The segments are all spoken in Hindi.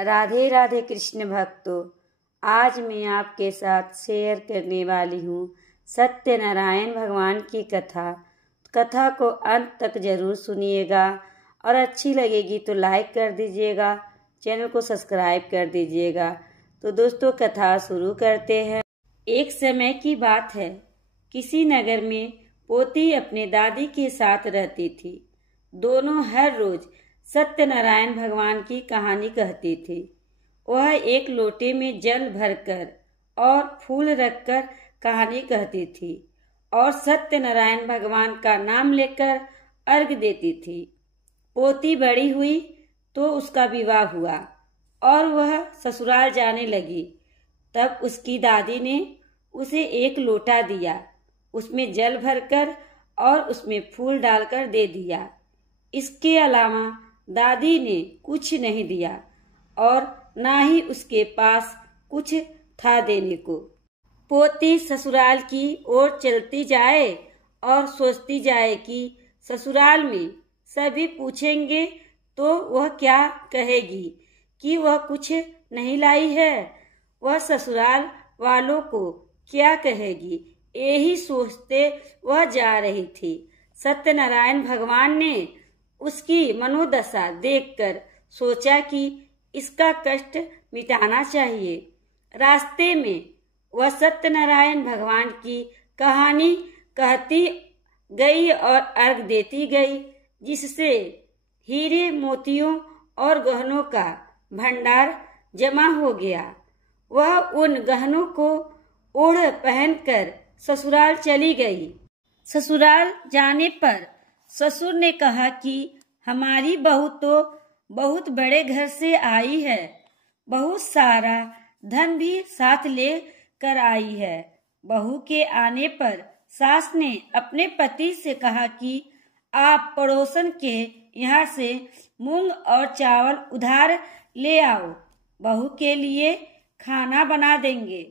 राधे राधे कृष्ण भक्तों, आज मैं आपके साथ शेयर करने वाली हूँ सत्यनारायण भगवान की कथा को अंत तक जरूर सुनिएगा और अच्छी लगेगी तो लाइक कर दीजिएगा, चैनल को सब्सक्राइब कर दीजिएगा। तो दोस्तों, कथा शुरू करते हैं। एक समय की बात है, किसी नगर में पोती अपने दादी के साथ रहती थी। दोनों हर रोज सत्यनारायण भगवान की कहानी कहती थी। वह एक लोटे में जल भरकर और फूल रखकर कहानी कहती थी और सत्यनारायण भगवान का नाम लेकर अर्घ देती थी। पोती बड़ी हुई तो उसका विवाह हुआ और वह ससुराल जाने लगी। तब उसकी दादी ने उसे एक लोटा दिया, उसमें जल भरकर और उसमें फूल डालकर दे दिया। इसके अलावा दादी ने कुछ नहीं दिया और ना ही उसके पास कुछ था देने को। पोती ससुराल की ओर चलती जाए और सोचती जाए कि ससुराल में सभी पूछेंगे तो वह क्या कहेगी कि वह कुछ नहीं लाई है। वह ससुराल वालों को क्या कहेगी, यही सोचते वह जा रही थी। सत्यनारायण भगवान ने उसकी मनोदशा देखकर सोचा कि इसका कष्ट मिटाना चाहिए। रास्ते में वह सत्यनारायण भगवान की कहानी कहती गई और अर्घ देती गई, जिससे हीरे मोतियों और गहनों का भंडार जमा हो गया। वह उन गहनों को ओढ़ पहनकर ससुराल चली गई। ससुराल जाने पर ससुर ने कहा कि हमारी बहू तो बहुत बड़े घर से आई है, बहुत सारा धन भी साथ ले कर आई है। बहू के आने पर सास ने अपने पति से कहा कि आप पड़ोसन के यहाँ से मूंग और चावल उधार ले आओ, बहू के लिए खाना बना देंगे।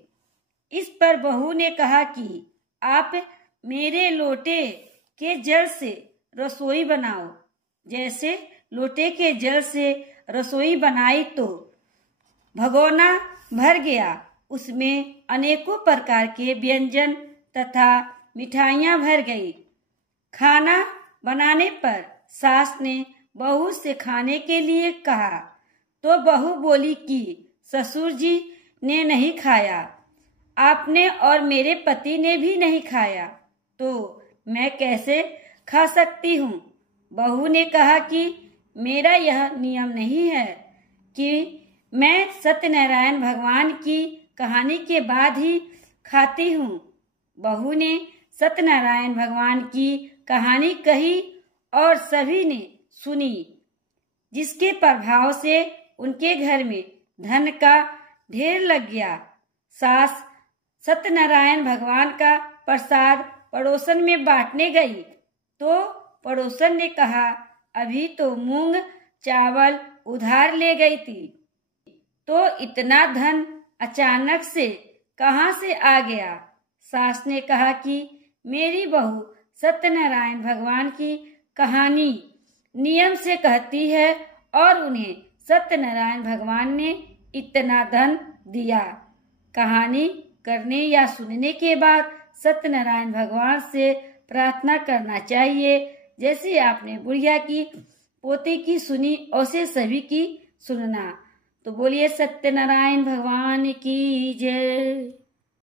इस पर बहू ने कहा कि आप मेरे लोटे के जल से रसोई बनाओ। जैसे लोटे के जल से रसोई बनाई तो भगोना भर गया, उसमें अनेकों प्रकार के व्यंजन तथा मिठाइयाँ भर गई। खाना बनाने पर सास ने बहू से खाने के लिए कहा तो बहू बोली कि ससुर जी ने नहीं खाया, आपने और मेरे पति ने भी नहीं खाया, तो मैं कैसे खा सकती हूँ। बहू ने कहा कि मेरा यह नियम नहीं है कि मैं सत्यनारायण भगवान की कहानी के बाद ही खाती हूँ। बहू ने सत्यनारायण भगवान की कहानी कही और सभी ने सुनी, जिसके प्रभाव से उनके घर में धन का ढेर लग गया। सास सत्यनारायण भगवान का प्रसाद पड़ोसन में बांटने गई तो पड़ोसन ने कहा, अभी तो मूंग चावल उधार ले गई थी, तो इतना धन अचानक से कहाँ से आ गया। सास ने कहा कि मेरी बहू सत्यनारायण भगवान की कहानी नियम से कहती है और उन्हें सत्यनारायण भगवान ने इतना धन दिया। कहानी करने या सुनने के बाद सत्यनारायण भगवान से प्रार्थना करना चाहिए। जैसे आपने बुढ़िया की पोती की सुनी, वैसे सभी की सुनना। तो बोलिए सत्यनारायण भगवान की जय।